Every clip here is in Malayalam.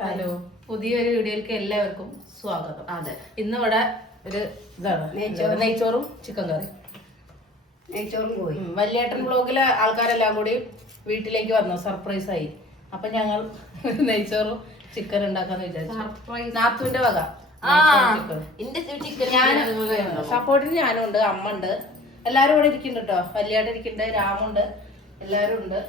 ഹലോ, പുതിയൊരു വീഡിയോയിലേക്ക് എല്ലാവർക്കും സ്വാഗതം. അതെ, ഇന്നിവിടെ ഒരു ഇതാണ് നെയ്ച്ചോറും ചിക്കൻ കറി. നെയ്ച്ചോറും പോയി. വല്യേട്ടൻ ബ്ലോഗിലെ ആൾക്കാരെല്ലാം കൂടി വീട്ടിലേക്ക് വന്നു, സർപ്രൈസ് ആയി. അപ്പൊ ഞങ്ങൾ നെയ്ച്ചോറും ചിക്കൻ ഉണ്ടാക്കാന്ന് വിചാരിച്ചു. നാത്തുവിന്റെ വക ചിക്കൻ. ഞാൻ സപ്പോർട്ടിന് ഞാനും ഉണ്ട്, അമ്മ ഉണ്ട്, എല്ലാരും ഇവിടെ ഇരിക്കുന്നുണ്ട് കേട്ടോ. വല്യേട്ടൻ ഇരിക്കുന്നുണ്ട്, രാമുണ്ട്, എല്ലാരും ഉണ്ട്.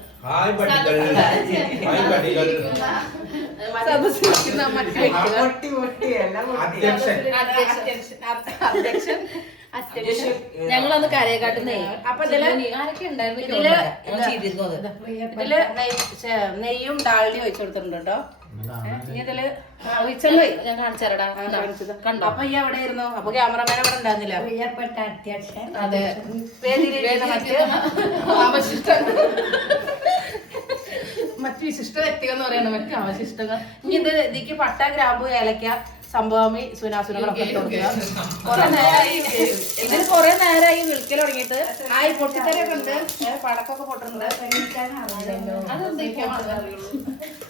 ഞങ്ങളൊന്ന് കരയെക്കാട്ടുന്നേ. അപ്പൊ ഇതില് നെയ്യും ഡാൾഡിയും ഒഴിച്ചു കൊടുത്തിട്ടുണ്ട് കേട്ടോ. ഇതില് ഒഴിച്ചല്ലോ ഞാൻ കാണിച്ചേരടാ. കണ്ടോ? അപ്പൊ ഈ അവിടെ ആയിരുന്നു. അപ്പൊ ക്യാമറമാൻ അവിടെ ഉണ്ടായിരുന്നില്ല. അതെ, മറ്റു വിശിഷ്ട വ്യക്തികൾ എന്ന് പറയുന്നത് മറ്റു അവശിഷ്ടങ്ങൾ. ഇനി ഇതിക്ക് പട്ട, ഗ്രാമ്പു, ഏലക്ക, സംഭവമി, സുനാസുനകളൊക്കെ കൊടുക്കുക. ഇതിന് കൊറേ നേരമായി വിളിക്കൽ തുടങ്ങിയിട്ട്. ആയി പൊട്ടിത്തരൊക്കെ ഉണ്ട്, പടക്കൊക്കെ പൊട്ടുന്നുണ്ട്.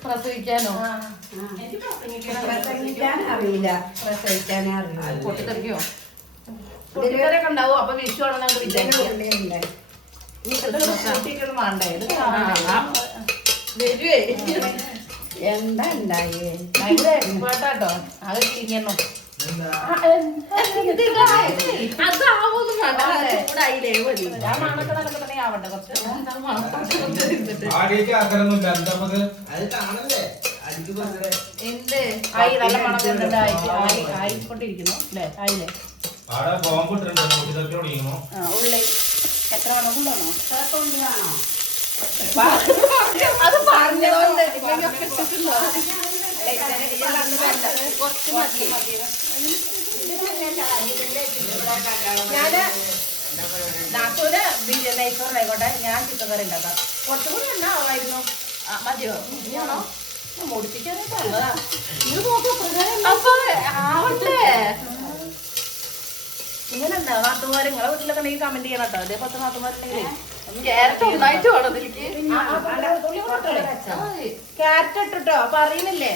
പ്രസവിക്കാനോ? അറിയില്ല, പ്രസവിക്കാനേ അറിയില്ല. പൊട്ടിത്തെറിക്കോ? പൊട്ടിത്തരൊക്കെ ഉണ്ടാവും. അപ്പൊ വിഷു ആണെന്ന് നമുക്ക് വിചാരിക്കും. വേണ്ടേ? എന്താ ഉണ്ടായേ? ഭയങ്കര എക്സ്പേർട്ടാട്ടോ. അത് തിരിഞ്ഞോ? ആവട്ടെ കുറച്ച്. നല്ല മണം ആയിക്കൊണ്ടിരിക്കുന്നു അല്ലേ? ആയില്ലേ? ഉള്ളി എത്ര വേണോ? ഫുള്ളാണോ? അത് പറഞ്ഞതുകൊണ്ട് കുറച്ച് മതി. ഞാന് നാത്തൂര് നെയ്ച്ചോറിനായിക്കോട്ടെ, ഞാൻ ചിക്കൻ കറി ഉണ്ടാക്കാം. കുറച്ചും കൂടി എണ്ണ ആവായിരുന്നു. മതിയോ? ഇനിയാണോ? മുടിപ്പിക്കാനൊക്കെ നല്ലതാ. അപ്പൊ ആവട്ടെ. ഇങ്ങനെ എന്താ നാത്തുമാര് നിങ്ങളെ വീട്ടിലൊക്കെ ഉണ്ടെങ്കിൽ കമന്റ് ചെയ്യണം കേട്ടോ. അതേ 10 നാത്തുമാരുണ്ടെങ്കിൽ ക്യാരറ്റ് ഉണ്ടായിട്ട് വേണം ഇതിലേക്ക്. ക്യാരറ്റ് ഇട്ടോ പറയുന്നില്ലേ?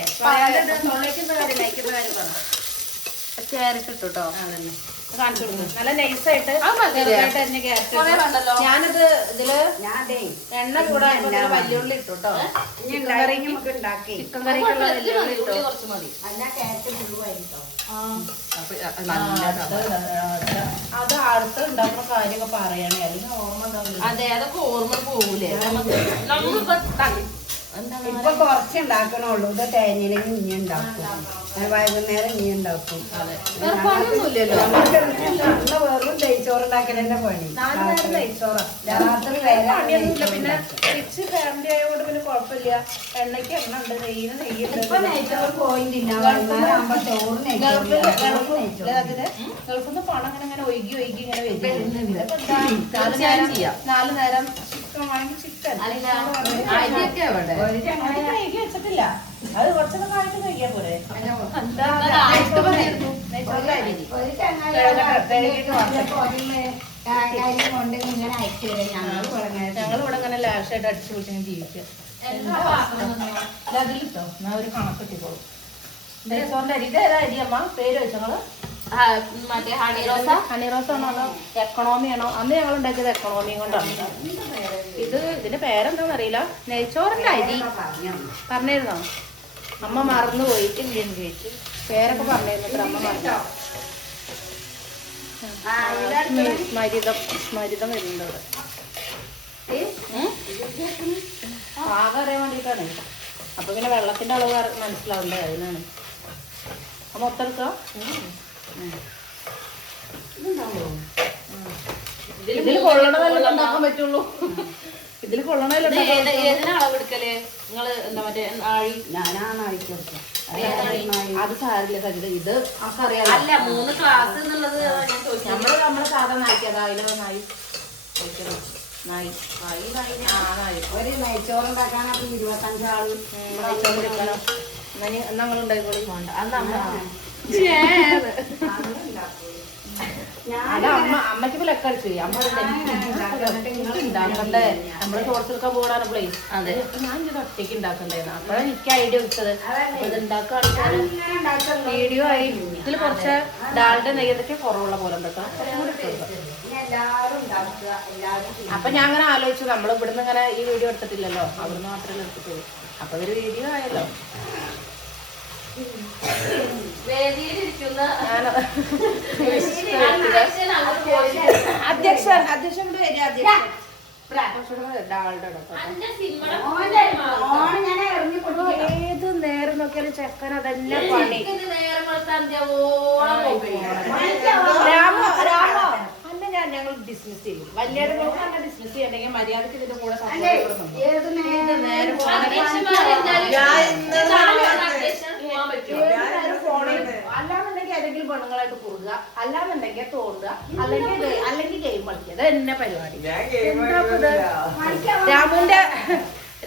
ക്യാരറ്റ് ഇട്ടോ കാണിച്ചു കൊടുക്കും. നല്ല നൈസായിട്ട് ഞാനിത് ഇതില് എണ്ണ ചൂടായപ്പോ വല്യുള്ളി ഇട്ടു കേട്ടോ. ചിക്കൻ കറിക്കുള്ള വല്യുള്ളി ഇട്ടു. കുറച്ച് മതി. അത് അടുത്ത് ഉണ്ടാക്കുന്ന കാര്യമൊക്കെ പറയണേ, അല്ലെങ്കിൽ ഓർമ്മ ഉണ്ടാവില്ല. അതെ, അതൊക്കെ ഓർമ്മ പോകൂലേ? ഇപ്പൊ കുറച്ച് ഉണ്ടാക്കണുള്ളൂ. ഇത് തേങ്ങയില് ഇനി ഉണ്ടാക്കും, വൈകുന്നേരം ഇനി ഉണ്ടാക്കും. വെറും നെയ്ച്ചോറ് ഉണ്ടാക്കണേന്റെ പണി. നെയ്ച്ചോറാ രാത്രി പണിയൊന്നുമില്ല. പിന്നെ റിച്ച് ഫാമിലി ആയതുകൊണ്ട് പിന്നെ കുഴപ്പമില്ല. എണ്ണയ്ക്ക് എണ്ണ ഉണ്ട്, നെയ്യിന് നെയ്യുണ്ട്. ഇപ്പൊ നെയ്ച്ചോറ് പോയിട്ടില്ല. വൈകുന്നേരം ആകുമ്പോ ചോറ് ഗൾഫിൽ നിന്ന് പണം അങ്ങനെ ഒഴുകി ഇങ്ങനെ നാല് നേരം ചിക്കൻ വാങ്ങി ചിക്കൻ വെച്ചിട്ടില്ല. അത് കുറച്ചൊക്കെ കാണിച്ച് കഴിക്കാൻ പോരെ. ഞങ്ങളിവിടെ അങ്ങനെ ലാഷായിട്ട് അടിച്ചു പൊളിച്ച് ജീവിക്കുക. അതിലിട്ടോ ഞാൻ ഒരു കണക്കെട്ടിക്കോളും. നെയ്ച്ചോറിന്റെ അരി ഇത് ഏതാ അരി അമ്മ? പേര് വെച്ചങ്ങള് ഹണി റോസ് ആണോ അതോ എക്കണോമി ആണോ? അന്ന് ഞങ്ങൾ ഉണ്ടാക്കിയത് എക്കണോമിയും കൊണ്ടാണ്. ഇതിന്റെ പേരെന്താന്ന് അറിയില്ല. നെയ്ച്ചോറിന്റെ അരി പറഞ്ഞിരുന്നോ? അമ്മ മറന്നു പോയിട്ട് ചോദിച്ചു. പേരൊക്കെ പറഞ്ഞിരുന്നു. അമ്മ മറന്നു. സ്മരിതം വരുന്നുണ്ട് അവിടെ. ആകെ അറിയാൻ വേണ്ടിയിട്ടാണ്. അപ്പൊ പിന്നെ വെള്ളത്തിന്റെ അളവ് മനസ്സിലാവണ്ടേ, അതിനാണ്. മൊത്തം എടുക്കാം. ഇതില് കൊള്ളണതല്ലേ ഉണ്ടാക്കാൻ പറ്റുള്ളൂ. ഇതില് കൊള്ളണല്ലോ. അളവെടുക്കല് നിങ്ങള് എന്താ മറ്റേ ആഴി? ഞാനാണ് ആഴ്ച കൊടുക്കുക. അത് സാരില്ല സജിത. ഇത് അറിയാലോ. 3 ക്ലാസ് എന്നുള്ളത് നമ്മള് സാധാരണ നായിക്കാതെ അതിലൊക്കെ നായി ഒരു നെയ്ച്ചോറ് ഉണ്ടാക്കാനൊക്കെ 25 ആള് നെയ്ച്ചോറ് ഞങ്ങൾ ഉണ്ടായിക്കോളി. വേണ്ട അന്ന് അത് അമ്മയ്ക്ക് വിലക്ക് അടിച്ചു അമ്മ ഉണ്ടാക്കണ്ടേ നമ്മള് ഷോർട്സ് എടുക്കാൻ പോകാനപ്പോഴേ അതെ ഞാൻ ഇത് ഒറ്റയ്ക്ക് ഉണ്ടാക്കണ്ടേന്ന് അപ്പോഴാണ് എനിക്ക് ഐഡിയ കിട്ടത്. ഇത് ഉണ്ടാക്കുകയാണെങ്കിൽ വീഡിയോ ആയി ഇതിൽ കുറച്ച് ഡാലിന്റെ നെയ്തൊക്കെ കുറവുള്ള പോലെ കേട്ടോ. അപ്പൊ ഞാൻ അങ്ങനെ ആലോചിച്ചു നമ്മൾ ഇവിടുന്ന് ഇങ്ങനെ ഈ വീഡിയോ എടുത്തിട്ടില്ലല്ലോ, അവിടുന്ന് മാത്രമേ എടുത്തിട്ടുള്ളൂ. അപ്പൊ ഒരു വീഡിയോ ആയല്ലോ. ഏത് നേരം നോക്കിയാലും ചെക്കൻ അതന്നെ പണി. അല്ല ഞങ്ങൾ ഡിസ്മിസ് ചെയ്യും. വലിയവർക്ക് അങ്ങനെ ഡിസ്മിസ് ചെയ്യണ്ടെങ്കിൽ മര്യാദക്ക് ഇതിന്റെ കൂടെ അല്ലാന്നുണ്ടെങ്കിൽ ഏതെങ്കിലും പെണ്ണുങ്ങളായിട്ട് കൂടുക, അല്ലാന്നുണ്ടെങ്കിൽ തോന്നുക, അല്ലെങ്കിൽ ഗെയിം കളിക്കുക. അത് എന്നെ പരിപാടി.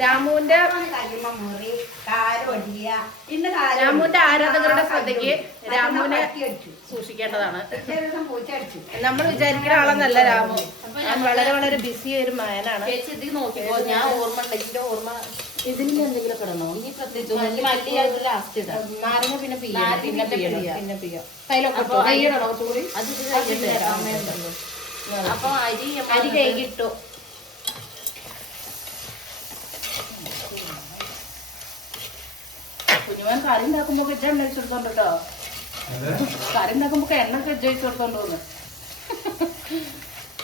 രാമുവിന്റെ ആരാധകരുടെ ശ്രദ്ധയ്ക്ക് രാമുവിനെ സൂക്ഷിക്കേണ്ടതാണ്. നമ്മൾ വിചാരിക്കുന്ന ആളെന്നല്ല രാമു. ഞാൻ വളരെ വളരെ ബിസി ഒരു മാനാണ്. ഞാൻ ഓർമ്മ ഉണ്ടെങ്കിൽ ഓർമ്മ ഇതിന് എന്തെങ്കിലും കിടന്നോ ഈ പ്രത്യേകിച്ച് ലാസ്റ്റ് ഇടാം. നാരങ്ങ പിന്നെ പിന്നെ അപ്പൊ അരി കൈകിട്ടു. കുഞ്ഞുമാൻ കറി ഉണ്ടാക്കുമ്പോ എണ്ണ ഒഴിച്ചു കൊടുത്തോണ്ട് കേട്ടോ. കറി ഉണ്ടാക്കുമ്പോ എണ്ണ ഒഴിച്ചു കൊടുത്തോണ്ടോന്ന്.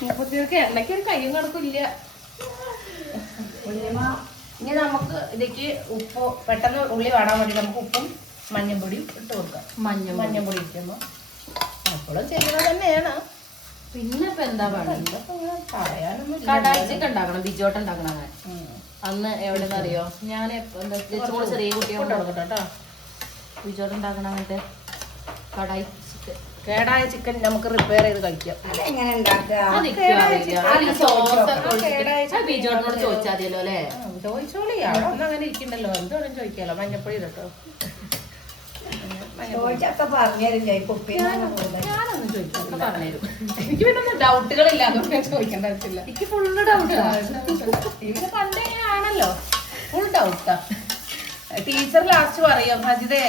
മുപ്പത്തിയൊക്കെ എണ്ണയ്ക്ക് ഒരു കയ്യും കണക്കില്ല. ഇനി നമുക്ക് ഇതിലേക്ക് ഉപ്പ് പെട്ടെന്ന് ഉള്ളി വാടാൻ വേണ്ടി നമുക്ക് ഉപ്പും മഞ്ഞൾപ്പൊടിയും ഇട്ട് കൊടുക്കാം. മഞ്ഞൾപ്പൊടി ഇരിക്കുന്നു എപ്പോഴും ചെയ്യുന്നത് തന്നെയാണ്. പിന്നെ ഇപ്പൊ എന്താ പറയാനൊന്നും കടാഴ്ചയൊക്കെ ഉണ്ടാക്കണം. ബിജോട്ട് ഉണ്ടാക്കണം. അന്ന് എവിടെന്ന് അറിയോ ഞാൻ ചെറിയ കുട്ടികളെ കേട്ടോ ബിജോട്ട് ഉണ്ടാക്കണം. അങ്ങനത്തെ കടായി ചിക്കൻ കേടായ ചിക്കൻ നമുക്ക് റിപ്പയർ ചെയ്ത് കഴിക്കാം. ബിജോട്ടിനോട് ചോദിച്ചാൽ മതിയല്ലോ അല്ലേ? ചോദിച്ചോളി. അവിടെ ഒന്നും അങ്ങനെ ഇരിക്കണ്ടല്ലോ. എന്ത് വേണം ചോദിക്കാലോ. മഞ്ഞപ്പൊടി കേട്ടോ ഞാനൊന്നും ചോദിക്കാം പറഞ്ഞുതരും. എനിക്ക് പിന്നെ ഡൗട്ടുകളില്ല. അതുകൊണ്ട് ഞാൻ ചോദിക്കേണ്ട ആവശ്യമില്ല. എനിക്ക് ഫുള്ള് ഡൗട്ടാണ്. ഇവിടെ പണ്ടേ ആണല്ലോ ഫുൾ ഡൗട്ടാ. ടീച്ചർ ലാസ്റ്റ് പറയും ഹജിതേ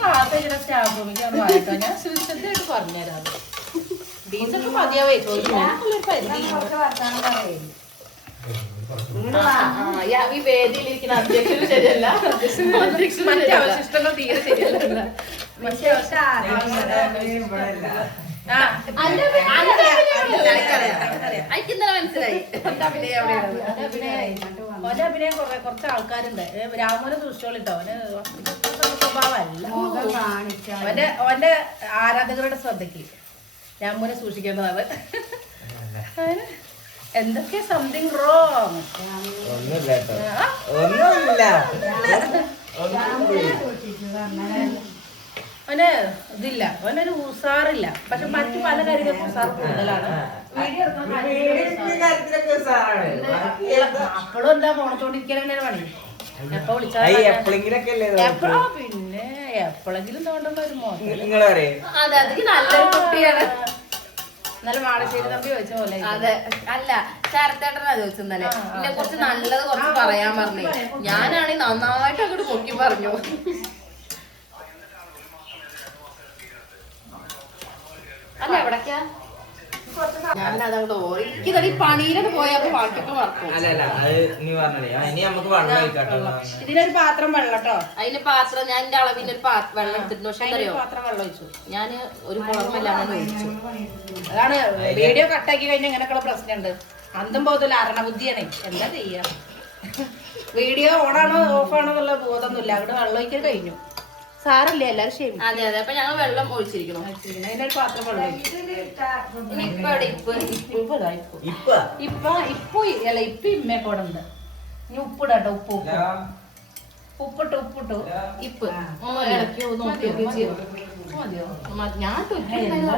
ക്ലാസ്സിന്റെ സ്റ്റാഫ് റൂമിലേക്ക് അവിടെ വായിട്ടോ. ഞാൻ ശ്രദ്ധിച്ചായിട്ട് പറഞ്ഞുതരാം. ടീച്ചർക്ക് മതിയാവേ ചോദിക്കാൻ ഈ വേദിയിലിരിക്കുന്ന അധ്യക്ഷന് ശരിയല്ല. മറ്റേ അവശിഷ്ടങ്ങൾ തീരെ ശരിയല്ല. മനസ്സിലായി. ഓന്റെ അഭിനയം കുറച്ച് ആൾക്കാരുണ്ട്. രാമുനെ സൂക്ഷിച്ചോളിട്ടോ. സ്വഭാവമല്ല. ഓന്റെ ആരാധകരുടെ ശ്രദ്ധയ്ക്ക് രാമുനെ സൂക്ഷിക്കേണ്ടതാണ്. എന്തൊക്കെ സംതിങ് റോങ്. അവന് ഇതില്ല. അവനൊരു ഉസാറില്ല. പക്ഷെ മറ്റു പല കാര്യങ്ങൾക്കും ഉസാർ കൂടുതലാണ്. അപ്പോഴും എന്താ ഫോണത്തോണ്ടിരിക്കാൻ പണി. എപ്പോ വിളിച്ചാൽ പിന്നെ എപ്പോഴെങ്കിലും തോന്നുന്ന ഒരു മോശം. നല്ലൊരു കുട്ടിയാണ്. എന്നാലും മാളശ്ശേരി തമ്പി ചോദിച്ച പോലെ. അതെ അല്ല ശരത്തേട്ടനാ ചോദിച്ചെന്നല്ലേ ഇതിനെ കുറിച്ച് നല്ലത് കുറച്ച് പറയാൻ പറഞ്ഞേ. ഞാനാണെങ്കിൽ നന്നായിട്ട് അങ്ങോട്ട് പൊക്കി പറഞ്ഞു. അല്ല എവിടക്കാ ഞാനതങ്ങോട്ട് എനിക്കിതീ പണിയിലോട്ട് പോയപ്പോ ബാക്കിയൊക്കെ മറക്കും. ഇതിനൊരു പാത്രം വെള്ളം കേട്ടോ. അതിന് പാത്രം ഞാൻ എന്റെ അളവിന് ഒരു വെള്ളം എടുത്തിട്ടുണ്ട്. പക്ഷെ അറിയോ പാത്രം വെള്ളം ഒഴിച്ചു. ഞാൻ ഒരു കുളർമെല്ലാം ഒഴിച്ചു. അതാണ് വീഡിയോ കട്ടാക്കി കഴിഞ്ഞാൽ ഇങ്ങനെയൊക്കെയുള്ള പ്രശ്നമുണ്ട്. അന്തം ബോധമില്ല. അരണബുദ്ധിയാണേ. എന്താ ചെയ്യാ. വീഡിയോ ഓണാണോ ഓഫാണോ എന്നുള്ള ബോധമൊന്നുമില്ല. അവിടെ വെള്ളം ഒഴിക്കൽ കഴിഞ്ഞു. സാറല്ലേ എല്ലാരും ക്ഷേമിക്കും. അതെ അതെ. അപ്പൊ ഞങ്ങൾ വെള്ളം ഒഴിച്ചിരിക്കണം. അതിനൊരു പാത്രം വെള്ളം ഒഴിച്ചു. ഇപ്പൊ ഇമ്മേക്കോടെ ഉണ്ട്. ഇനി ഉപ്പിടട്ടോ. ഉപ്പിട്ടു ഇപ്പ് ഇളക്കിയോ നോക്കിയോ മതിയോ? ഞാൻ മതിയല്ലോ.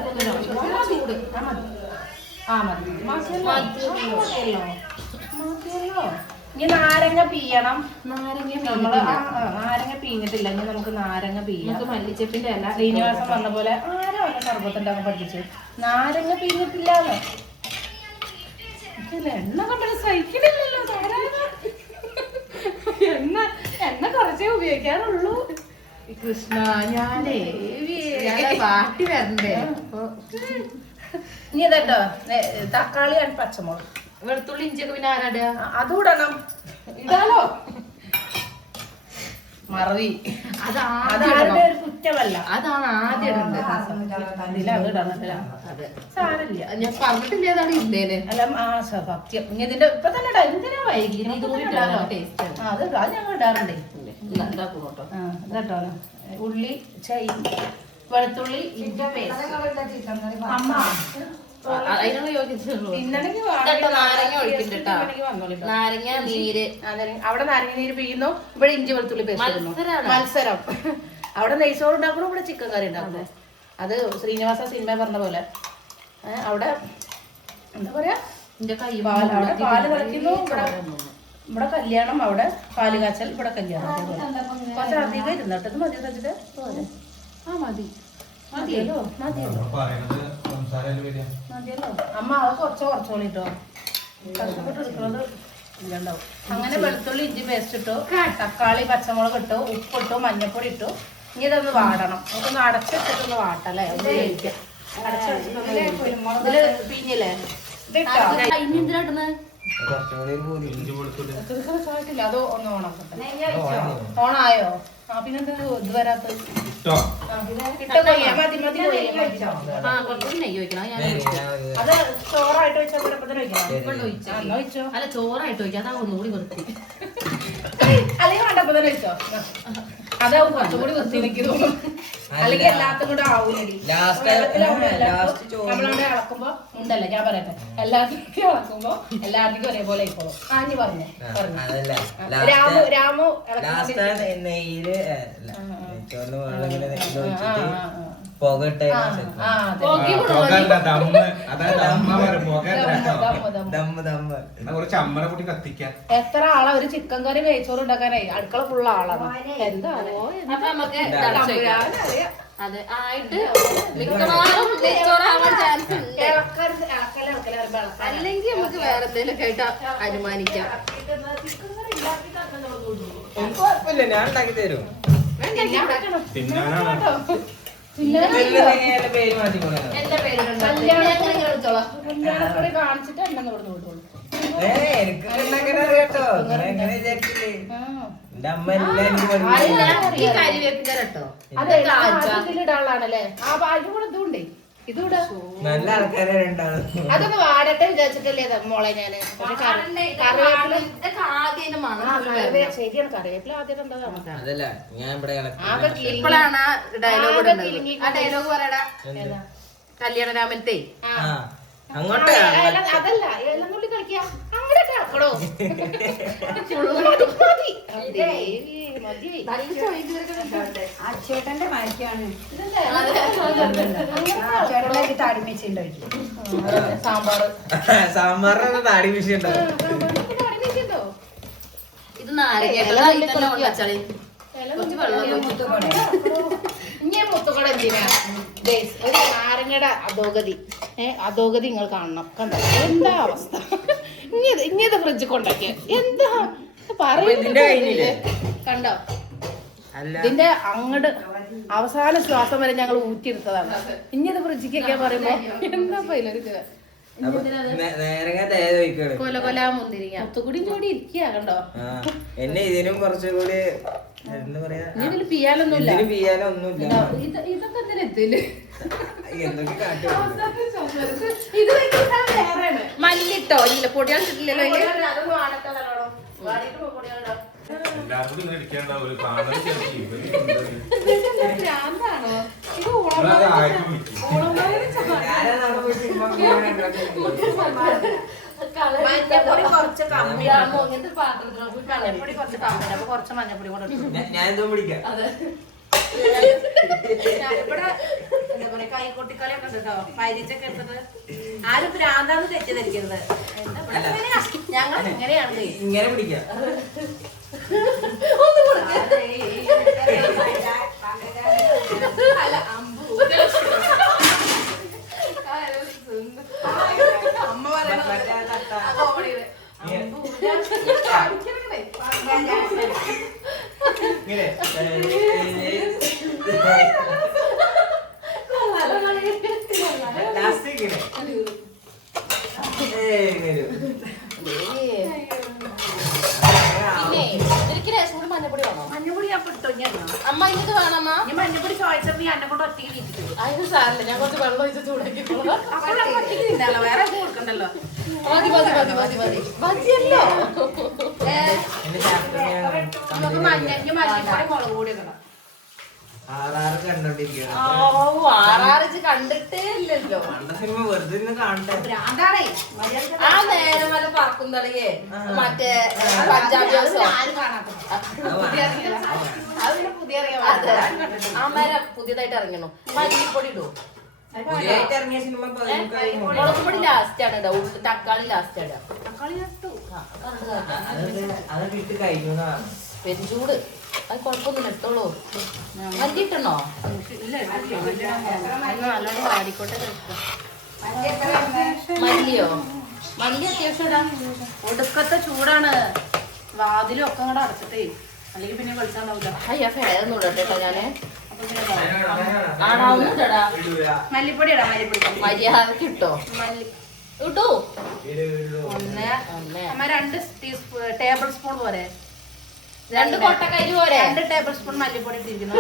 ഇനി നാരങ്ങ പിയ്യണം. നാരങ്ങ പിഴിഞ്ഞിട്ടില്ല. ഇനി നമുക്ക് നാരങ്ങ പിയ്യാം. മല്ലിച്ചപ്പിന്റെ അല്ല, ശ്രീനിവാസൻ പറഞ്ഞ പോലെ ആരോ അല്ല സർബത്തുണ്ടാക്കാൻ പഠിപ്പിച്ചു. നാരങ്ങ പിഴിഞ്ഞിട്ടില്ലാന്ന് എണ്ണ കണ്ടത് സഹിക്കണില്ലല്ലോ. എണ്ണ കുറച്ചേ ഉപയോഗിക്കാറുള്ളൂ. കൃഷ്ണ ഞാനേ പാട്ടി വരണ്ടേ. ഇനി ഇതട്ടോ തക്കാളി ആൻഡ് പച്ചമുളക്, വെളുത്തുള്ളി ഇഞ്ചിയൊക്കെ പിന്നെ ആരാടുക? അതും ഇടാലോ. മറവി അതാരുടെ ഒരു കുറ്റമല്ല. അതാണ് ആദ്യം സാരല്ല. ഞാൻ പറഞ്ഞിട്ടില്ല അതാണ് ഇല്ലേന്. അല്ല സത്യം. ഇനി ഇതിന്റെ ഇപ്പൊ തന്നെ എന്തിനാ വൈകി അത് ഞങ്ങൾ ഇടാറുണ്ടേ. ഇതട്ടോ ഉള്ളി വെളുത്തുള്ളി ഇഞ്ചി പേസ്റ്റ്. അമ്മ നാരങ്ങ നീര്. അവിടെ നാരങ്ങ നീര് പിഴിയുന്നു, ഇവിടെ ഇഞ്ചി വെളുത്തുള്ളി പേസ്റ്റ്. മത്സരം. അവിടെ നെയ്ച്ചോറ് ഉണ്ടാക്കണു, ഇവിടെ ചിക്കൻ കറി ഉണ്ടാക്കുന്നു. അത് ശ്രീനിവാസ സിനിമ പറഞ്ഞ പോലെ അവിടെ എന്താ പറയാ, അവിടെ പാല് കളിക്കുന്നു, ഇവിടെ കല്യാണം, അവിടെ പാല് കാച്ചൽ, ഇവിടെ കല്യാണം. കുറച്ചധികം ഇരുന്നിട്ട് മതി വെച്ചിട്ട് പോലെ. ആ മതി മതിയല്ലോ മതിയല്ലോ മതിയല്ലോ. അമ്മ അത് കുറച്ചോളിട്ടോ, കഷ്ടപ്പെട്ട് എടുക്കുന്നത് ഇല്ലാണ്ടാവും. അങ്ങനെ വെളുത്തുള്ളി ഇഞ്ചി പേസ്റ്റ് ഇട്ടു, തക്കാളി പച്ചമുളക് ഇട്ടു, ഉപ്പിട്ടു, മഞ്ഞപ്പൊടി ഇട്ടു. ഇനി ഇതൊന്ന് വാടണം. നമുക്കൊന്ന് അടച്ചിട്ടൊന്ന് വാട്ടല്ലേ, ഒന്ന് കഴിക്കാം. ഇതില് പിഞ്ഞില്ലേ അത് ഒന്ന് ഓണാക്കട്ടെ. ഓണായോ? ആ പിന്നെന്താ ഇത് വരാത്തത്? അത് ചോറായിട്ട് വെച്ചാൽ അല്ല ചോറായിട്ട് വെക്കാം, അതാ ഒന്നുകൂടി വൃത്തി. അല്ലെങ്കിൽ വേണ്ടപ്പോ തന്നെ വെച്ചോ, അതാവും കുറച്ചുകൂടി വൃത്തി എനിക്ക് തോന്നും. അല്ലെങ്കിൽ എല്ലാത്തും കൂടെ ആവൂലടി. നമ്മളവിടെ ഇളക്കുമ്പോ ഉണ്ടല്ലോ, ഞാൻ പറയട്ടെ, എല്ലാവർക്കും ഇളക്കുമ്പോ എല്ലാവർക്കും ഒരേപോലെ ആയിക്കോളും. ആഞ്ഞു പറഞ്ഞു രാമു എത്ര ആളാ ഒരു ചിക്കൻ കറി നെയ്ച്ചോറ് ഉണ്ടാക്കാനായി അടുക്കള ഫുള്ള ആളാണ്. എന്താണോ അതെ ആയിട്ട് അല്ലെങ്കിൽ നമുക്ക് വേറെ എന്തെങ്കിലും ആയിട്ട് അനുമാനിക്കാം. ഞാൻ ഉണ്ടാക്കി തരും. കാണിച്ചിട്ട് എന്നെ കൊടുത്തു കൊടുത്തോളൂ. ഇടാനുള്ളതാണല്ലേ ആ ഭാഗ്യം കൂടെ ഇതുണ്ടേ. ഇതൂടെ നല്ല ആൾക്കാരെ അതൊക്കെ വാടട്ടെ വിചാരിച്ചിട്ടല്ലേ മോളെ ഞാന്. ശരിയാണ്, കറിവേപ്പില ആദ്യം അതല്ല ഞാൻ ഇവിടെ ഇപ്പോഴാണ് ഡയലോഗ് പറയടാ. കല്യാണരാമനത്തെ അങ്ങോട്ട് അതല്ല എല്ലാം കളിക്കാം അങ്ങോട്ടൊക്കെ ആക്കണോ. അച്ചേട്ടന്റെ മാറ്റിയാണ് സാമ്പാറ് സാമ്പാറിന് താടി വിഷയം ഇത് ഇങ്ങനെ മുത്തുകട എന്തിനാ ഒരു നാരങ്ങയുടെ അധോഗതി. അധോഗതി നിങ്ങൾ കാണണം. കണ്ടോ എന്താ അവസ്ഥ? ഇഞ്ഞത് ഫ്രിഡ്ജ് കൊണ്ടാക്കിയ എന്താ പറയുന്നില്ലേ? കണ്ടോ ഇതിന്റെ അങ്ങട് അവസാന ശ്വാസം വരെ ഞങ്ങൾ ഊറ്റിയെടുത്തതാണ്. ഇഞ്ഞത് ഫ്രിഡ്ജിക്കൊക്കെ പറയുമ്പോ എന്താ പൈലൊരു കൊല കൊല മുന്തിരിങ്ങ മുത്തുകൂടി ജോടി ഇരിക്കുക. കണ്ടോ എന്നെ ഇതിനും കുറച്ചുകൂടി എന്താ പറയാ, ഇതിൽ പിയാലൊന്നുമില്ല. ഇതൊക്കെ എന്തിനാ എത്തില്ലേ? മല്ലിട്ടോ ഇല്ല പൊടിയാൾ കിട്ടില്ലല്ലോ. മഞ്ഞപ്പൊടി കുറച്ച് കമ്മിയാണ്. ഇങ്ങനത്തെ പാത്രത്തിൽ മഞ്ഞപ്പൊടി കുറച്ച് കമ്മിയാണ്. അപ്പൊ കുറച്ച് മഞ്ഞപ്പൊടി കൂടെ ഞാൻ പിടിക്കാം. ഇവിടെ എന്താ പറയാ കൈകൊട്ടിക്കളിയൊക്കെ ഉണ്ട് കേട്ടോ. പരിചൊക്കെ എടുത്തിട്ട് ആരും ഭ്രാന്താന്ന് തെറ്റിദ്ധരിക്കരുത്. എന്താ ഇവിടെ ഇങ്ങനെയാ? ഞങ്ങൾ ഇങ്ങനെയാണ്. ഇങ്ങനെ പിടിക്കാം. ഒന്ന് കൊടുക്ക. അല്ല അമ്പു അമ്മ പറയണ കോമഡിയില് ഇങ്ങനെ ലാസ്റ്റ് ഇങ്ങനെ ഇങ്ങനെ പിന്നെ ഇതിലേക്ക് രസം കൂടി മഞ്ഞപ്പൊടി വേണോ? മഞ്ഞപ്പൊടി ഞാൻ ഇട്ടോ ഞാൻ അമ്മ ഇത് വേണമ്മ. ഞാൻ മഞ്ഞപ്പൊടി ചോദിച്ചപ്പോ നീ എന്നെ കൊണ്ട് ഒറ്റയ്ക്ക് വീട്ടിട്ടു. അതിന് സാറില്ല, ഞാൻ കുറച്ച് വെള്ളം ഒഴിച്ച് ചൂടാക്കിക്കോളാം. അപ്പോൾ ഒറ്റയ്ക്ക് തിന്നാലോ, വേറെ കൊടുക്കണ്ടല്ലോ. മതി മതി മതി മതി മതി മതിയല്ലോ. നമുക്ക് മഞ്ഞപ്പൊടി മുളക് പൊടി ഒക്കെ ആറാറ് കണ്ടിട്ടേ ഇല്ലല്ലോ. സിനിമ വെറുതെ കാണട്ടെ. ആ നേരം വല്ല പറക്കും തളിയേ മറ്റേ പഞ്ചാബി ആ നേരം പുതിയതായിട്ട് ഇറങ്ങണു. മല്ലിപ്പൊടി ഇടൂ. പുതിയതായിട്ട് ഇറങ്ങിയ സിനിമ മുളക് പൊടി ലാസ്റ്റ് ആണ് ഇടാ. തക്കാളി ലാസ്റ്റ് ഇടാ. തക്കാളി ഇട്ടു. അതൊക്കെ ഇട്ട് കഴിഞ്ഞതാണ്. പെരുചൂട് അത് കുഴപ്പമൊന്നും എടുത്തോളൂ. മല്ലി ഇട്ടണോ? നല്ലോണം വാടിക്കോട്ടെ. മല്ലിയോ? മല്ലി അത്യാവശ്യം ഇടാം. ഒടുക്കത്തെ ചൂടാണ്. വാതിലും ഒക്കെ അങ്ങോട്ട് അടച്ചിട്ടേ, അല്ലെങ്കിൽ പിന്നെ കളിച്ചാണ്ടാവില്ല. അയ്യാ ഫേതൊന്നും ഇടട്ടെ ഞാന്. മല്ലിപ്പൊടി ഇടാം. മല്ലിപ്പൊടി മര്യാദക്ക് ഇട്ടോ. മല്ലി ഇട്ടു. ഒന്ന് 2 ടേബിൾ സ്പൂൺ പോരെ. 2 കൊട്ടക്കരി പോരെ. 2 ടേബിൾ സ്പൂൺ മല്ലിപ്പൊടി ഇട്ടിരിക്കുന്നു.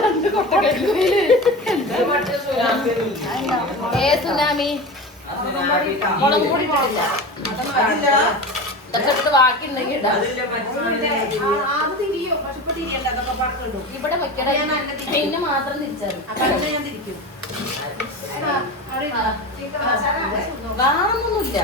സുനാമി മുളക് പൊടി ഇട്ടിട്ടില്ല. ഇതൊക്കെ എടുത്ത് ബാക്കി ഉണ്ടെങ്കിൽ ഇടാം. ഇവിടെ വെക്കണേ പിന്നെ മാത്രം തിരിച്ചറിയും. ഞാൻ തിരിക്കും. വേറൊന്നുമില്ല.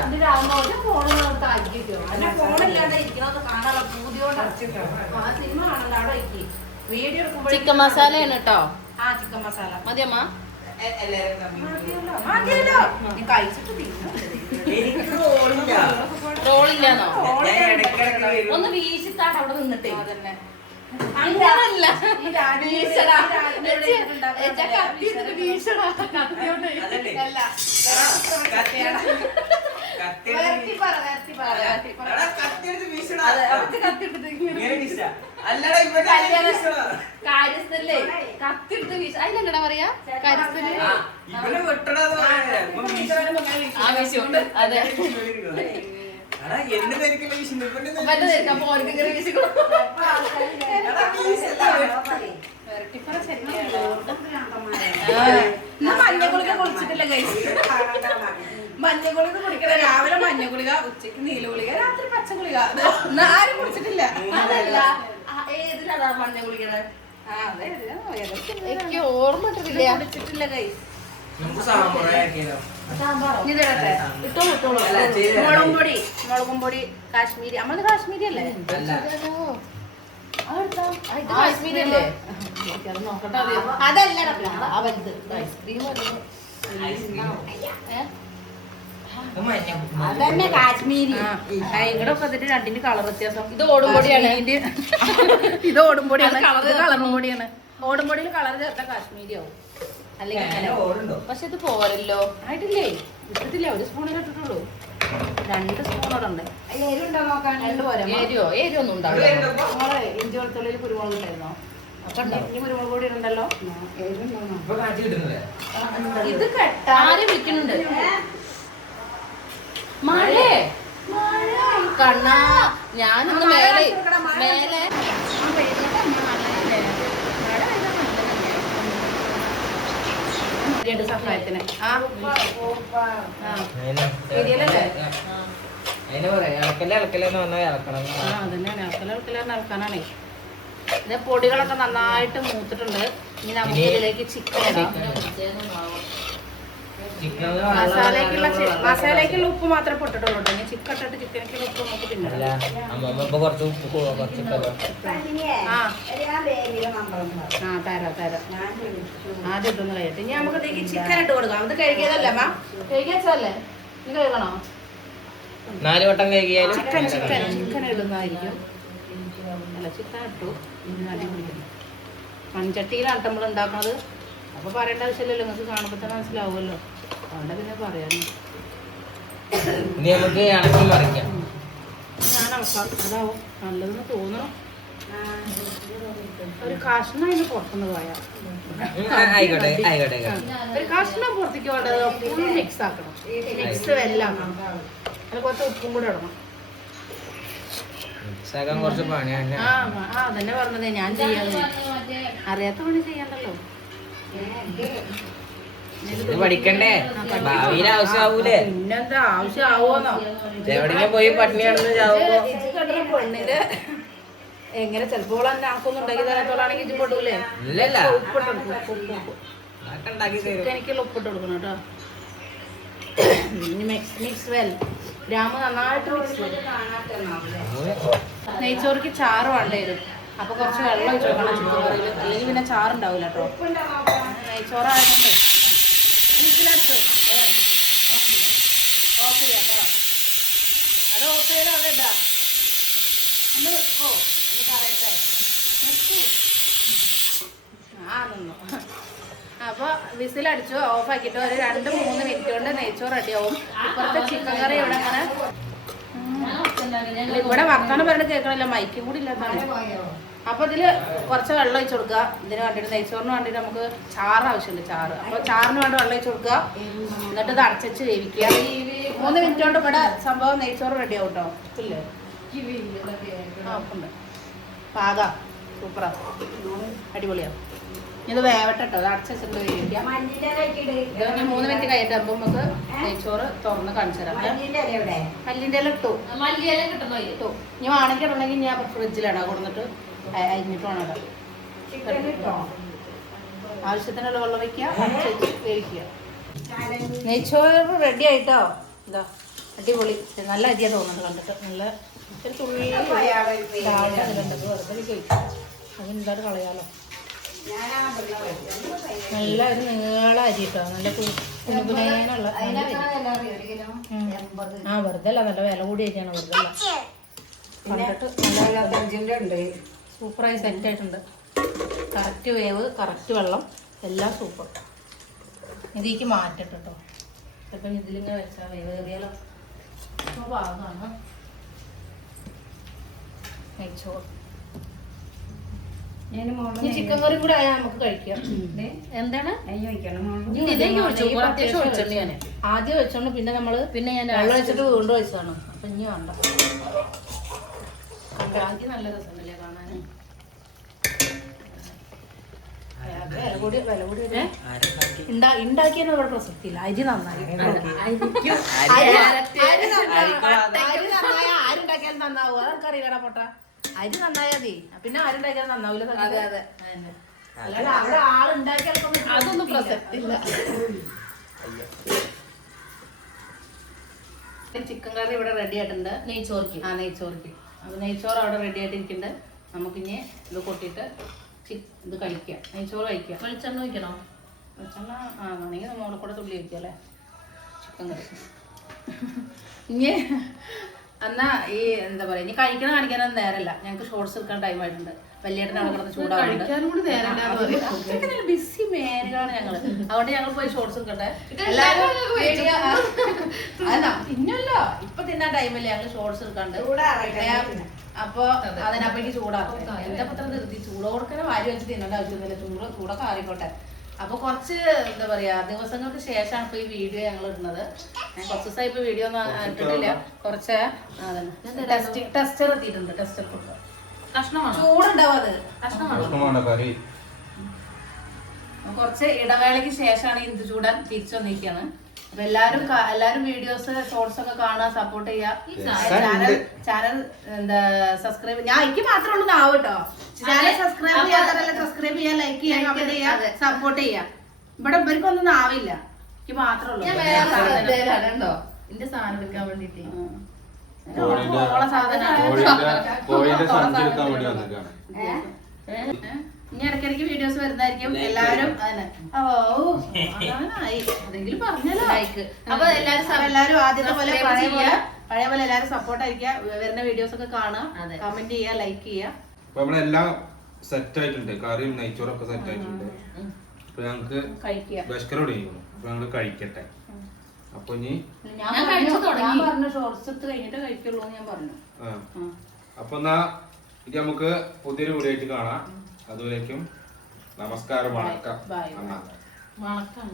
ചിക്കൻ മസാലയാണ് കേട്ടോ. ആ ചിക്കൻ മസാല മതിയമ്മ. റോളില്ലാന്നോ? ഒന്ന് വീശിത്താട്ട് അവിടെ നിന്നിട്ടേ. അങ്ങനല്ല കാര്യസ്ഥല്ലേ കത്തിയെടുത്ത് വീശ. അതിലെന്താ പറയാ കാര്യസ്ഥല്? അതെ മഞ്ഞഗുളിക കുളിച്ചിട്ടില്ല ഗൈസ്. മഞ്ഞഗുളിക കുടിക്കണ രാവിലെ മഞ്ഞഗുളിക, ഉച്ചക്ക് നീലഗുളിക, രാത്രി പച്ചഗുളിക. ആരും കുടിച്ചിട്ടില്ല. അതല്ല ഏതിലാ മഞ്ഞഗുളികട? എനിക്ക് ഓർമ്മ കുടിച്ചിട്ടില്ല ഗൈസ്. മുളകും പൊടി കാശ്മീരി. നമ്മളത് കാശ്മീരി അല്ലേ? കാശ്മീരി അല്ലേ? അതല്ല അതന്നെ കാശ്മീരി. ഇവിടെ ഒക്കെ അതിന്റെ രണ്ടിന്റെ കളർ വ്യത്യാസം. ഇത് ഓടുംപൊടിയാണ്. ഇത് ഓടുംപൊടിയാണ്. കളറും പൊടിയാണ്. ഓടുംപൊടിയിൽ കളർ ചേർത്ത കാശ്മീരി ആവും. അല്ലെങ്കിൽ പക്ഷെ ഇത് പോരല്ലോ. ആയിട്ടില്ലേ? ഇട്ടിട്ടില്ല. 1 സ്പൂണിൽ ഇട്ടിട്ടുള്ളൂ. 2 സ്പൂണോടെ ഉണ്ട്. എരിയോ ഒന്നും ഉണ്ടാവില്ല. നമ്മള് ഇഞ്ചി വെളുത്തുള്ളിൽ കുരുമുളക് ഇട്ടായിരുന്നോ? ഇനി കുരുമുളക് പൊടി ഉണ്ടല്ലോ. ഇത് കെട്ടാരെ വിൽക്കുന്നുണ്ട്. മഴ കണ്ണാ ഞാനിന്ന് മേലെ സഹായത്തിന് ഇളക്കാനാണേ. ഇത് പൊടികളൊക്കെ നന്നായിട്ട് മൂത്തിട്ടുണ്ട്. ഇനി നമുക്ക് ഇതിലേക്ക് ചിക്കൻ ഇടാം. മസാലയ്ക്കുള്ള ഉപ്പ് മാത്രമേ പൊട്ടിട്ടുള്ളൂ കേട്ടോ. ഞാൻ ചിക്കൻ ഇട്ടിട്ട് ചിക്കനിക്കുള്ള ഉപ്പ് നമുക്ക് പിന്നെ കുറച്ച് ഉപ്പ് കുറച്ചിട്ടല്ലോ. തരാം ആദ്യം ഇട്ടൊന്ന് കഴിയട്ടെ. ഇനി നമുക്ക് ചിക്കൻ ഇട്ട് കൊടുക്കാം. അത് കഴുകിയതല്ലേ അമ്മ? കഴുകിയതല്ലേ? ഇത് കഴുകണോ? 4 വട്ടം കഴുകിയാലും ചിക്കൻ ഇടുന്നതായിരിക്കും. അല്ല ചിക്കൻ ഇട്ടു. മൺചട്ടിയിലാണ് നമ്മൾ ഉണ്ടാക്കുന്നത്. അപ്പൊ പറയേണ്ട ആവശ്യമില്ലല്ലോ, നിങ്ങൾക്ക് കാണുമ്പോൾ തന്നെ മനസ്സിലാവുമല്ലോ. അതുകൊണ്ട് പിന്നെ പറയാം. ഇനി നമുക്ക് ഇളക്കി മറിക്കാം. ഞാൻ അവസാനം അതാവും നല്ലതെന്ന് തോന്നണം. ഒരു കഷ്ണം അതിന് പുറത്തുനിന്ന് പോയാൽ ആയിക്കോട്ടെ. ഒരു കഷ്ണം പുറത്തേക്ക് വേണ്ടത് ഫുൾ മിക്സ് ആക്കണം. മിക്സ് എല്ലാം അത് കുറച്ച് ഉപ്പും കൂടെ ഇടണം. കുറച്ച് പണിയാണ്. അതന്നെ പറഞ്ഞതേ ഞാൻ ചെയ്യാതെ. അറിയാത്ത പണി ചെയ്യണ്ടല്ലോ. പഠിക്കണ്ടേ? ഭാവിയിൽ ആവശ്യമാവൂലേ? പിന്നെന്താ ആവശ്യമാവോന്നോ? എവിടെയെങ്കിലും പോയി പട്ടിണിയാണെന്ന് ചാവുമ്പോ പെണ്ണിന്റെ എങ്ങനെ ചിലപ്പോൾ തന്നെ ആക്കൊന്നും ഉണ്ടാക്കി തരാത്തോളാണെങ്കിൽ ഇത് പൊട്ടൂലേ? ഇല്ലല്ല, ഉപ്പിട്ട് എനിക്കുള്ള ഉപ്പിട്ട് കൊടുക്കണം കേട്ടോ. Mix well. ഗ്രാമ നന്നായിട്ട് മിക്സ് വെൽ. നെയ്ച്ചോറിക്ക് ചാറ് വേണ്ടേരും. അപ്പൊ കുറച്ച് വെള്ളം ഒഴിച്ച് വെക്കണം ചിക്കൻ കറിയിൽ. അല്ലെങ്കിൽ പിന്നെ ചാറുണ്ടാവില്ല കേട്ടോ. നെയ്ച്ചോറായതുകൊണ്ട് മിക്സിലടുത്ത് ഓഫ് ചെയ്യാം കേട്ടോ. അത് ഓഫ് ചെയ്ത് അവിടെ ഇടാ. ഒന്ന് വെക്കോ, ഒന്ന് പറയട്ടെ. നിർത്തി നിന്നു. അപ്പോൾ വിസിലടിച്ചു. ഓഫാക്കിയിട്ട് ഒരു 2-3 മിനിറ്റ് കൊണ്ട് നെയ്ച്ചോറ് റെഡിയാവും. ഇപ്പുറത്തെ ചിക്കൻ കറി ഇവിടെ അങ്ങനെ ഇവിടെ വർത്താനം പറഞ്ഞിട്ട് കേൾക്കണില്ല, മൈക്കും കൂടി ഇല്ലാത്താണ്. അപ്പോൾ ഇതിൽ കുറച്ച് വെള്ളം ഒഴിച്ച് കൊടുക്കുക. ഇതിന് വേണ്ടിയിട്ട് നെയ്ച്ചോറിന് വേണ്ടിയിട്ട് നമുക്ക് ചാറ് ആവശ്യമുണ്ട്. ചാറ് അപ്പോൾ ചാറിന് വേണ്ടി വെള്ളം ഒഴിച്ച് കൊടുക്കുക. എന്നിട്ട് ഇത് അടച്ചു വേവിക്കുക. 3 മിനിറ്റ് കൊണ്ട് ഇവിടെ സംഭവം നെയ്ച്ചോറ് റെഡിയാവും കേട്ടോ. ഇല്ലേ ഉണ്ട് പാക സൂപ്പറാ, അടിപൊളിയാണ്. ഇത് വേവട്ടെ കേട്ടോ. അത് അടച്ചു വെച്ചിട്ട് വേവിക്കാം. 3 മിനിറ്റ് കഴിഞ്ഞിട്ട് ആകുമ്പോൾ നമുക്ക് നെയ്ച്ചോറ് തുറന്ന് കാണിച്ചു തരാം. മല്ലിൻ്റെ ഇല ഇട്ടു. ഇട്ടു. ഇനി വേണമെങ്കിൽ ഉണ്ടെങ്കിൽ ഞാൻ ഫ്രിഡ്ജിലാണ് കൊടുത്തിട്ട് അരിഞ്ഞിട്ട് വേണം ഇടാം. ആവശ്യത്തിനുള്ള വെള്ളം വയ്ക്കുക, അടച്ചു വേവിക്കുക. നെയ്ച്ചോറ് റെഡി ആയിട്ടോ. എന്താ അടിപൊളി, നല്ല അരിയാ തോന്നുന്നത് കണ്ടിട്ട്. നല്ല ഒരു തുള്ളി അതിലുണ്ടത് വെറുതെ കഴിക്കും. അതെന്തായാലും കളയാലോ. നല്ല ഒരു നീള അരി കേട്ടോ. നല്ല കുനുകുനേനുള്ള വെറുതെ അല്ല, നല്ല വില കൂടി അരിയാണ്. വെറുതെ അല്ല, കണ്ടിട്ട് സൂപ്പറായി സെറ്റായിട്ടുണ്ട്. കറക്റ്റ് വേവ്, കറക്റ്റ് വെള്ളം, എല്ലാം സൂപ്പർ. ഇതിലേക്ക് മാറ്റട്ടെ കേട്ടോ. ചിലപ്പം ഇതിലിങ്ങനെ വെച്ചാൽ വേവ് കയറിയാലോ. ഭാഗമാണ് നെയ്ച്ചോറ്. ചിക്കൻ കറി കൂടെ ആയാൽ നമുക്ക് കഴിക്കാം. എന്താണ് ആദ്യം വെച്ചോണ്ട് പിന്നെ നമ്മള് ഞാൻ വെള്ളം വെച്ചിട്ട് വീണ്ടും വെച്ചതാണ്. അപ്പൊ ഇനി വേണ്ട. ആദ്യം നല്ല രസമല്ലേ കാണാൻ. ഉണ്ടാക്കിയത് ഇവിടെ പ്രസക്തിയില്ല. അരി നന്നായി. ആരുണ്ടാക്കിയാലും നന്നാവും. അതൊക്കെ അറിയില്ലടാ പൊട്ട. അരി നന്നായാ മതി. പിന്നെ ആരുണ്ടാക്കിയാലും നന്നാവൂല. അല്ലാതെ അവിടെ ആളുണ്ടാക്കിയാൽ അതൊന്നും പ്രസക്തിയില്ല. ചിക്കൻ കറി ഇവിടെ റെഡി ആയിട്ടുണ്ട്. നെയ്ച്ചോറിക്ക് അപ്പൊ നെയ്ച്ചോറ് അവിടെ റെഡി ആയിട്ടിരിക്കുന്നുണ്ട്. നമുക്കിനി ഇത് കൊട്ടിയിട്ട് ഇത് കഴിക്കാം. നെയ്ച്ചോറ് കഴിക്കാം. വെളിച്ചെണ്ണ വയ്ക്കണോ? വെളിച്ചെണ്ണ ആണെങ്കിൽ നമ്മളെ കൂടെ തുള്ളി വയ്ക്കാം അല്ലേ ചിക്കൻ കറി. ഇനി എന്നാ ഈ എന്താ പറയാ, ഇനി കഴിക്കണം കാണിക്കാനൊന്നും നേരല്ല. ഞങ്ങൾക്ക് ഷോർട്സ് എടുക്കാൻ ടൈം ആയിട്ടുണ്ട്. വലിയേട്ടൻ അവിടെ കിടന്ന് ചൂടാവുന്നുണ്ട്. ബിസി മേനുകളാണ് ഞങ്ങള്. അതുകൊണ്ട് ഞങ്ങൾ പോയി ഷോർട്സ് എടുക്കട്ടെ. അതാ പിന്നല്ലോ ഇപ്പൊ തിന്നാൻ ടൈമില്ല. ഞങ്ങള് ഷോർട്സ് എടുക്കാണ്ട്. അപ്പൊ അതിനപ്പേക്ക് ചൂടാക്കും. എന്താ പത്രം നിർത്തി ചൂട് കൊടുക്കാൻ വാരി വെച്ച് തിന്നേണ്ട ആവശ്യമൊന്നുമില്ല. ചൂടൊക്കെ ആറിക്കോട്ടെ. അപ്പൊ കുറച്ച് എന്താ പറയാ ദിവസങ്ങൾക്ക് ശേഷമാണ് ഇപ്പൊ ഈ വീഡിയോ ഞങ്ങൾ ഇടുന്നത്. ഞാൻ കുറച്ച് ദിവസമായി ഇപ്പൊ വീഡിയോ ഒന്നും ഇട്ടിട്ടില്ല. കുറച്ച് ടെസ്റ്റർ എത്തിയിട്ടുണ്ട്. ടെസ്റ്റർ ചൂടുണ്ടാവും. അത് കഷ്ണമാണ്. കുറച്ച് ഇടവേളയ്ക്ക് ശേഷമാണ് ഇത് ചൂടാൻ തിരിച്ചു വന്നിരിക്കുകയാണ്. അപ്പൊ എല്ലാരും വീഡിയോസ് ഷോർട്സ് ഒക്കെ കാണാൻ സപ്പോർട്ട് ചെയ്യാ. ചാനൽ എന്താ സബ്സ്ക്രൈബ്. ഞാൻ എനിക്ക് മാത്രമേ ഉള്ളൂ നാവ് കേട്ടോ. ചാനൽ സബ്സ്ക്രൈബ് ചെയ്യാത്തവരല്ല സബ്സ്ക്രൈബ് ചെയ്യാൻ, ലൈക്ക് ചെയ്യാൻ, കമന്റ് ചെയ്യാൻ, സപ്പോർട്ട് ചെയ്യാം. ഇവിടെ ഇവർക്കൊന്നും നാവില്ല. എനിക്ക് മാത്രമേ ഞാൻ ഉള്ളൂ വേറെ ശ്രദ്ധയിലാണ് കേട്ടോ. എന്റെ സാധനം എടുക്കാൻ വേണ്ടിട്ട് കോഴിന്റെ സഞ്ചി എടുക്കാൻ വേണ്ടി വന്നിട്ടാണ്. ഇനി ഇടയ്ക്കിടയ്ക്ക് വീഡിയോസ് വരുന്നതായിരിക്കും. എല്ലാവരും അതന്നെ അതെങ്കിലും പറഞ്ഞല്ലോ. അപ്പൊ എല്ലാവരും ആദ്യത്തെ പോലെ subscribe പഴയ പോലെ എല്ലാവരും സപ്പോർട്ട് ആയിരിക്കുക. വരുന്ന വീഡിയോസ് ഒക്കെ കാണുക, അതെ. കമന്റ് ചെയ്യുക, ലൈക്ക് ചെയ്യുക. അപ്പൊ നമ്മളെല്ലാം സെറ്റ് ആയിട്ടുണ്ട്. കറിയും നെയ്ച്ചോറൊക്കെ സെറ്റ് ആയിട്ടുണ്ട്. അപ്പൊ ഞങ്ങക്ക് കഴിക്കുക. ബഷ്കറോട് ചെയ്യുന്നു. അപ്പൊ ഞങ്ങള് കഴിക്കട്ടെ. അപ്പൊ ഇനി ഞാൻ കഴിച്ചു തുടങ്ങി. പറഞ്ഞു ഷോർട്സ് എടുത്ത് കഴിഞ്ഞിട്ട് കഴിക്കുള്ളൂ എന്ന് ഞാൻ പറഞ്ഞു. അപ്പൊ എന്നാ ഇത് നമുക്ക് പുതിയൊരു വീഡിയോ ആയിട്ട് കാണാം. അതുവരേക്കും നമസ്കാരം, വണക്കം. ബൈ. അമ്മ. വണക്കം.